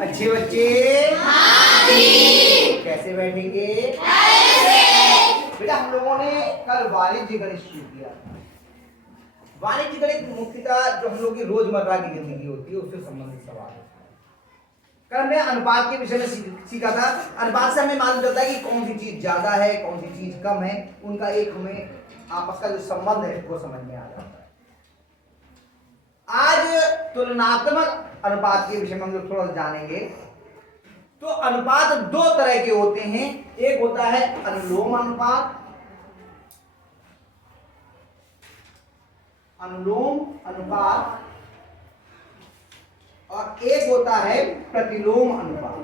अच्छे बच्चे कैसे बैठेंगे? बेटा हम लोगों ने कल वाणिज्य गणित शुरू किया। वाणिज्य गणित मुख्यतः जो हम लोग की रोजमर्रा की जिंदगी होती है उससे संबंधित सवाल है। कल हमने अनुपात के विषय में सीखा था। अनुपात से हमें मालूम चलता है कि कौन सी चीज ज्यादा है, कौन सी चीज कम है, उनका एक हमें आपस का जो संबंध है वो समझ में आ जाता है। आज तुलनात्मक अनुपात के विषय में हम लोग थोड़ा जानेंगे। तो अनुपात दो तरह के होते हैं, एक होता है अनुलोम अनुपात, और एक होता है प्रतिलोम अनुपात।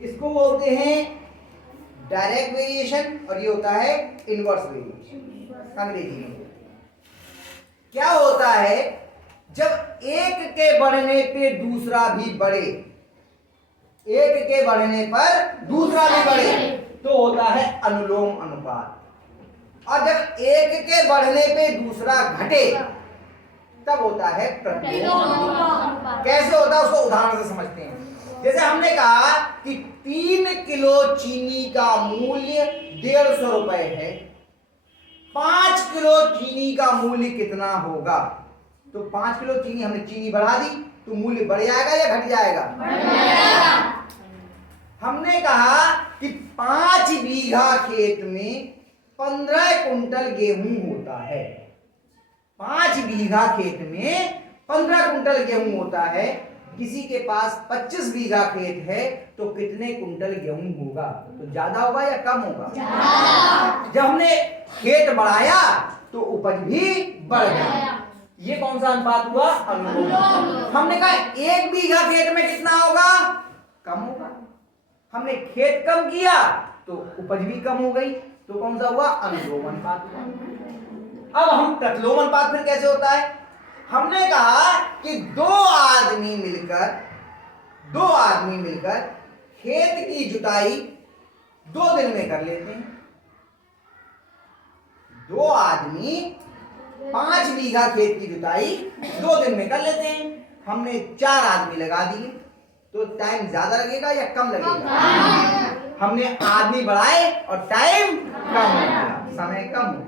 इसको बोलते हैं डायरेक्ट वेरिएशन और ये होता है इनवर्स वेरिएशन अंग्रेजी में। क्या होता है जब एक के बढ़ने पे दूसरा भी बढ़े, एक के बढ़ने पर दूसरा भी बढ़े तो होता है अनुलोम अनुपात, और जब एक के बढ़ने पे दूसरा घटे तब होता है प्रतिलोम अनुपात। कैसे होता है उसको उदाहरण से समझते हैं। जैसे हमने कहा कि 3 किलो चीनी का मूल्य 150 रुपए है, 5 किलो चीनी का मूल्य कितना होगा? तो 5 किलो चीनी, हमने चीनी बढ़ा दी तो मूल्य बढ़ जाएगा या घट जाएगा? बढ़ जाएगा। हमने कहा कि 5 बीघा खेत में 15 कुंटल गेहूं होता है, 5 बीघा खेत में 15 कुंटल गेहूं होता है। किसी के पास 25 बीघा खेत है तो कितने कुंटल गेहूं होगा? तो ज्यादा होगा या कम होगा? जब हमने खेत बढ़ाया तो उपज भी बढ़ गया। ये कौन सा अनुपात हुआ? अनुलोम। हमने कहा 1 बीघा खेत में कितना होगा? कम होगा। हमने खेत कम किया तो उपज भी कम हो गई, तो कौन सा हुआ? अनुलोम अनुपात हुआ। अब हम प्रतिलोम अनुपात फिर कैसे होता है? हमने कहा कि दो आदमी मिलकर खेत की जुताई 2 दिन में कर लेते हैं। 2 आदमी 5 बीघा खेत की जुताई 2 दिन में कर लेते हैं। हमने 4 आदमी लगा दिए तो टाइम ज्यादा लगेगा या कम लगेगा? हमने आदमी बढ़ाए और टाइम कम हो गया, समय कम हो गया।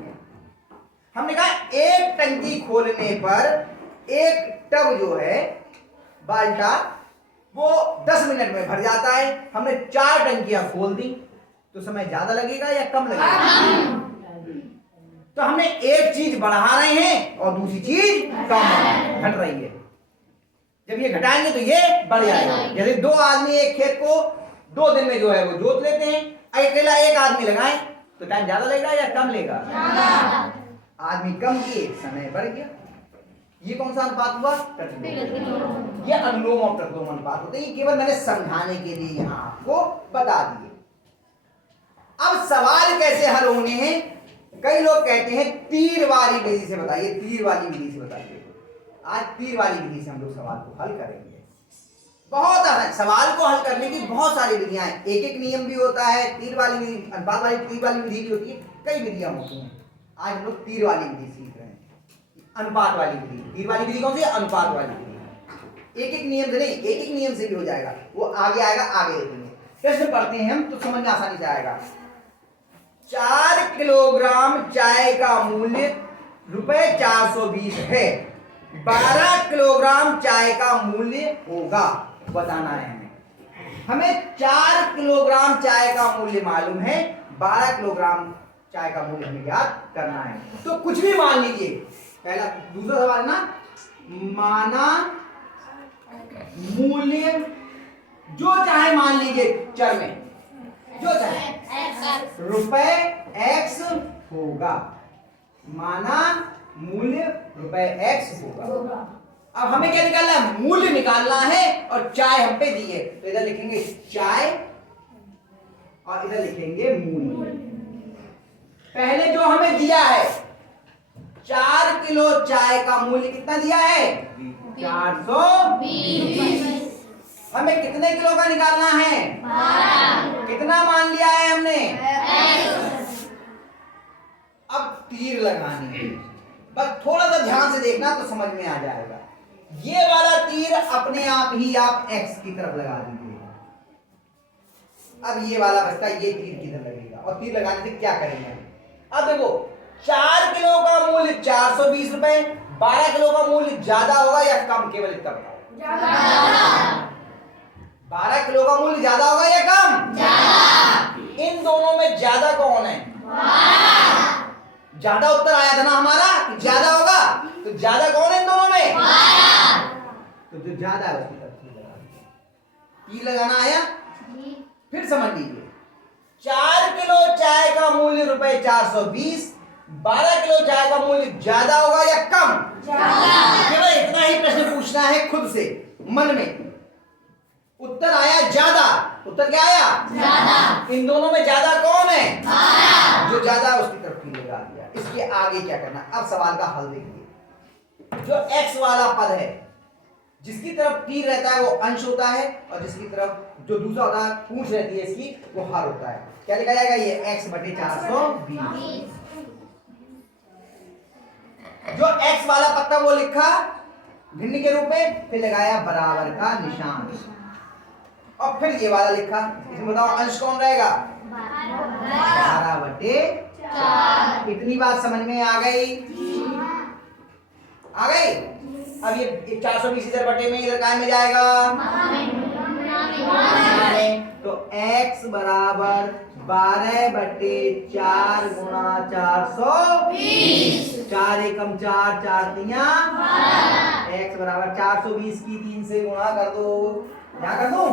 हमने कहा एक टंकी खोलने पर एक टब जो है बाल्टा वो 10 मिनट में भर जाता है। हमने 4 टंकियां खोल दी तो समय ज्यादा लगेगा या कम लगेगा? तो हमने एक चीज बढ़ा रहे हैं और दूसरी चीज कम घट रही है। जब ये घटाएंगे तो ये बढ़ जाएगा। जैसे 2 आदमी एक खेत को 2 दिन में जो है वो जोत लेते हैं, अकेला एक आदमी लगाएं तो टाइम ज्यादा लगेगा या कम लेगा? आदमी कम किए, समय बढ़ गया। ये कौन सा अनुपात हुआ? प्रतिलोम। ये अनुलोम और प्रतिलोम अनुपात होते हैं। ये केवल मैंने समझाने के लिए यहाँ आपको बता दिए। अब सवाल कैसे हल होने हैं? कई लोग कहते हैं तीर वाली विधि से बताइए, तीर वाली विधि से बताइए। आज तीर वाली विधि से हम लोग सवाल को हल करेंगे। बहुत आसान, सवाल को हल करने की बहुत सारी विधियां हैं। एक नियम भी होता है, तीर वाली विधि, अनुपात वाली तीर वाली विधि भी होती है, कई विधियां होती हैं। आज हम लोग तीर वाली विधि सीख रहे हैं। अनुपात वाली विधि, तीर वाली विधि कौन सी है? अनुपात वाली विधि। एक नियम से नहीं, एक नियम से भी हो जाएगा, वो आगे आएगा, आगे देखेंगे। प्रश्न पढ़ते हैं हम तो समझ में आसानी से आएगा। 4 किलोग्राम चाय का मूल्य ₹420 है, 12 किलोग्राम चाय का मूल्य होगा, बताना है हमें 4 किलोग्राम चाय का मूल्य मालूम है, 12 किलोग्राम चाय का मूल्य हमें याद करना है। तो कुछ भी मान लीजिए। पहला दूसरा सवाल है ना, माना मूल्य जो चाहे मान लीजिए, चर में जो चाहे ₹X होगा, माना मूल्य ₹X होगा। अब हमें क्या निकालना है? मूल्य निकालना है और चाय हम पे दी है तो इधर लिखेंगे चाय और इधर लिखेंगे मूल्य। पहले जो हमें दिया है 4 किलो चाय का मूल्य कितना दिया है? 420। हमें कितने किलो का निकालना है? 12। कितना मान लिया है हमने? 10। अब तीर लगाने हैं। बस थोड़ा सा ध्यान से देखना तो समझ में आ जाएगा। ये वाला तीर अपने आप ही आप x की तरफ लगा दीजिए। अब ये वाला बचता है, ये तीर किधर लगेगा और तीर लगाने से क्या करेंगे। अब देखो 4 किलो का मूल्य 420 रुपए, 12 किलो का मूल्य ज्यादा होगा या कम, केवल इतना बताओ। 12 किलो का मूल्य ज्यादा होगा या कम? ज्यादा। इन दोनों में ज्यादा कौन है? ज्यादा उत्तर आया था ना हमारा कि ज्यादा होगा, तो ज्यादा कौन है इन दोनों में? तो जो ज्यादा है उसकी तरफ तीर लगा दीजिए। तीर लगाना आया? फिर समझ लीजिए, 4 किलो चाय का मूल्य रुपए 420, 12 किलो चाय का मूल्य ज्यादा होगा या कम? केवल इतना ही प्रश्न पूछना है खुद से मन में। उत्तर आया ज्यादा। उत्तर क्या आया? ज्यादा। इन दोनों में ज्यादा कौन है? जो ज्यादा है उसकी तरफ तीर लगा दिया। इसके आगे क्या करना, अब सवाल का हल देखिए। जो x वाला पद है, जिसकी तरफ तीर रहता है वो अंश होता है, और जिसकी तरफ जो दूसरा होता है पूंछ रहती है इसकी, वो हर होता है। क्या लिखा जाएगा? ये x बटे 420। जो x वाला पत्ता वो लिखा भिन्न के रूप में, फिर लगाया बराबर का निशान, और फिर ये वाला लिखा। इसमें बताओ अंश कौन रहेगा? 12 बटे 4। इतनी बात समझ में आ गई? आ गई? अब ये 420 इधर बटे में, इधर काय में जाएगा? तो x बराबर 12 बटे 4 गुणा 420। 4 एकम 4, 4 तिया 12। x बराबर 420 की 3 से गुणा कर दो। क्या कर दूं?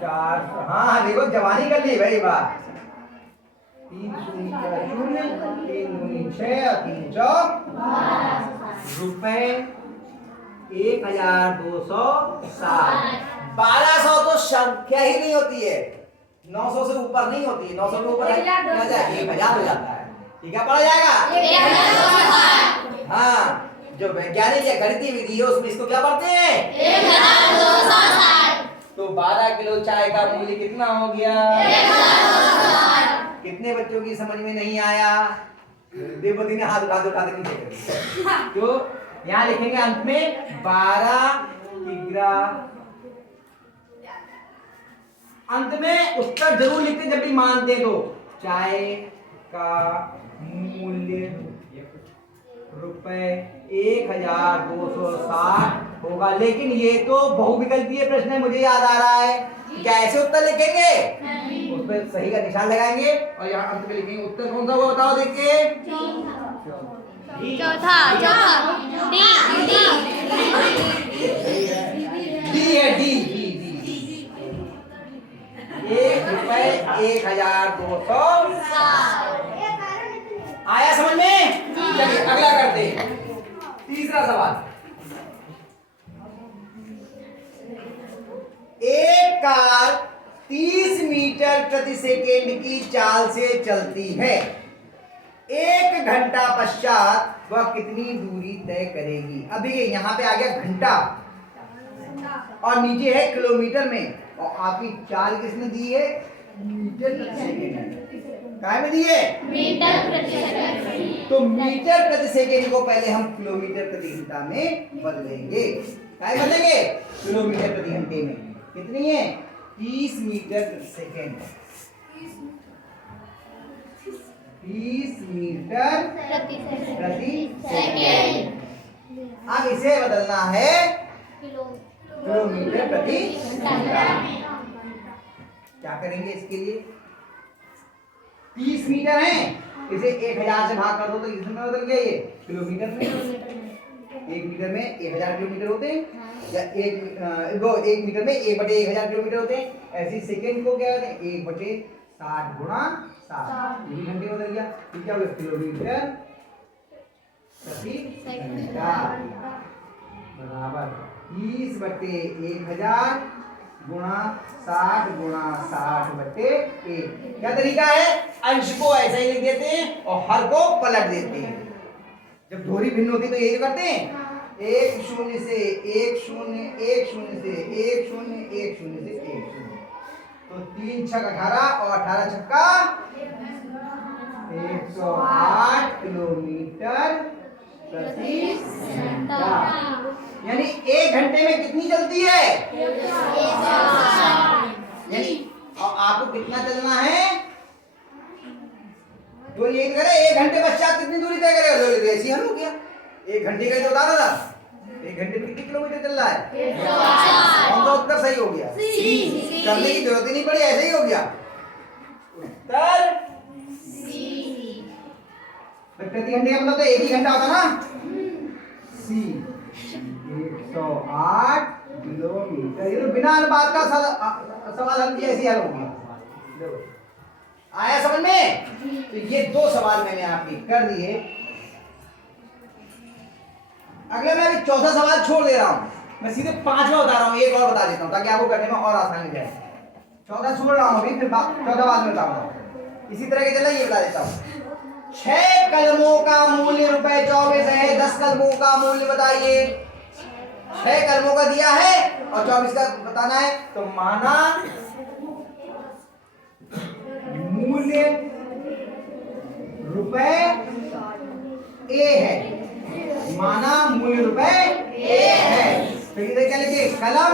4, हाँ देखो जवानी कर ली भाई बात। 3 शून्य 3 दूनी 6 और 3 चौक रुपए 1260। 1200 तो संख्या ही नहीं होती है, 900 से ऊपर नहीं होती है। 900 के ऊपर 1000 हो जाता है। ठीक है, पढ़ा जाएगा। हाँ, जो वैज्ञानिक या गणितीय विधि है उसमें इसको क्या पढ़ते हैं? 1260। तो 12 किलो चाय का मूल्य कितना हो गया? 1260। कितने बच्चों की समझ में नहीं आया? देवपति ने हाथ उठा के नीचे कर दिया। तो यहाँ लिखेंगे अंत में 12 किग्रा। अंत में उत्तर जरूर लिखते जब भी मानते तो। चाय का मूल्य रुपए 1260 होगा। लेकिन ये तो बहुविकल्पीय प्रश्न है, मुझे याद आ रहा है। क्या ऐसे उत्तर लिखेंगे? उस पर सही का निशान लगाएंगे और यहाँ अंत में लिखेंगे उत्तर कौन सा होगा बताओ देखिए। चौथा डी है, डी। 1 रुपए 1260 आया समझ में? चलिए अगला करते हैं। तीसरा सवाल। एक कार 30 मीटर प्रति सेकेंड की चाल से चलती है। 1 घंटा पश्चात वह कितनी दूरी तय करेगी? अब देखिए यहाँ पे आ गया घंटा और नीचे है किलोमीटर में, और आपकी चाल किसने दी है? मीटर प्रति सेकेंड। काय में दी है? मीटर प्रति सेकंड। तो मीटर प्रति सेकेंड को पहले हम किलोमीटर प्रति घंटा में बदलेंगे। काय बदलेंगे? किलोमीटर प्रति घंटे में। कितनी है? 30 मीटर प्रति सेकेंड। 30 मीटर प्रति सेकेंड। अब इसे बदलना है किलोमीटर प्रति घंटा। क्या करेंगे इसके लिए? 30 मीटर है, इसे 1000 से भाग कर दो तो इसमें बदल गया ये किलोमीटर में। 1 मीटर में 1000 किलोमीटर होते हैं, या 1 मीटर में 1/1000 किलोमीटर होते हैं। ऐसे सेकंड को क्या कहते हैं? 1/60 गुणा 60, ये घंटे बदल गया। ठीक है, किलोमीटर प्रति घंटा बराबर 30/1000 गुणा 60 गुणा 60/1। क्या तरीका है? अंश को ऐसा ही लिख देते हैं और हर को पलट देते हैं। जब धोरी भिन्न होती है तो यही करते हैं। 1 0 से 1 0 1 0 से 1 0 1 0 से 1 0। तो 3 छक 18 और 18 छक्का 108 किलोमीटर प्रति घंटा। यानी 1 घंटे में कितनी चलती है? यानी और आपको कितना चलना है? तो ये करे 1 घंटे पश्चात कितनी दूरी तय करेगा? ऐसी हल हो गया। 1 घंटे का ही तो बता रहा था। 1 घंटे में कितने किलोमीटर चल रहा है? कौन सा उत्तर सही हो गया? करने की जरूरत ही नहीं पड़ी, ऐसे ही हो गया उत्तर प्रति घंटे का मतलब तो 1 ही घंटा होता ना। सी 108 किलोमीटर। ये तो बिना अनुपात का सवाल हल किया, ऐसे हल हो गया। आया समझ में? तो ये 2 सवाल मैंने आपके कर दिए। अगले मैं अभी 14 सवाल छोड़ दे रहा हूं, मैं सीधे 5वां बता रहा हूं। एक और बता देता हूं ताकि आपको करने में और आसानी हो जाए। 14 छोड़ रहा हूं अभी, फिर 14 बाद में बताऊंगा। इसी तरह के चला ये बता देता हूं। 6 कलमों का मूल्य ₹24 है। 10 कलमों का मूल्य बताइए। 6 कलमों का दिया है और 24 का बताना है। तो माना मूल्य रुपए ए है। माना मूल्य रुपए ए है। तो इधर क्या लिखेंगे? कलम।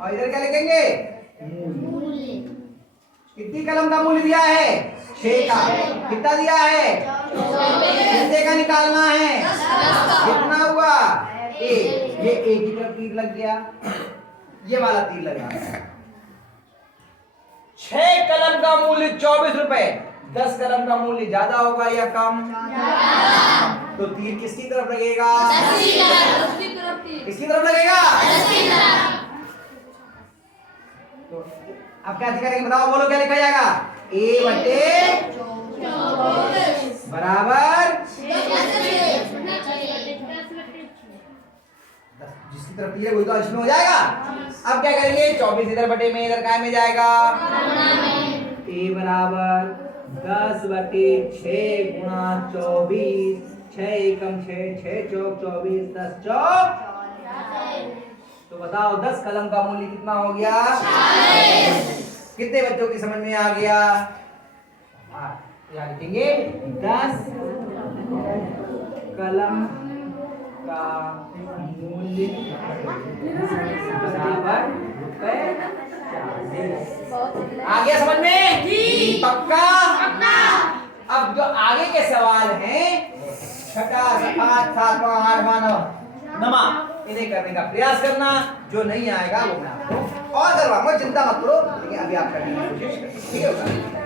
और इधर क्या लिखेंगे? मूल्य। कितनी कलम का मूल्य दिया है? 6 का। कितना दिया है? 24 का निकालना है। कितना हुआ? ए। ये ए की तरफ तीर लग गया, ये वाला तीर लगा। 6 कलम का मूल्य 24 रुपए। 10 कलम का मूल्य ज्यादा होगा या कम? तो तीर किसकी तरफ लगेगा? किसकी तरफ लगेगा? तो अब क्या करेंगे बताओ? बोलो क्या लिखा जाएगा? ए बटे बराबर जिसकी तरफ तीर है वही तो अंश में हो जाएगा। अब क्या करेंगे? 24 इधर बटे में, इधर काय में जाएगा? ए बराबर 10 बटे 6 गुणा 24। 6 एकम 6, 6 चौक 24, 10 चौक। तो बताओ 10 कलम का मूल्य कितना हो गया? कितने बच्चों की समझ में आ गया? यहाँ लिखेंगे 10 कलम का मूल्य बराबर ₹40। आ गया समझ में? पक्का? अब जो आगे के सवाल हैं 6, 7, 7वां, 8वां, 9वां, इन्हें करने का प्रयास करना। जो नहीं आएगा वो मैं आपको और करवाऊंगा, चिंता मत करो। लेकिन अभी आप करने की कोशिश करें, ठीक है?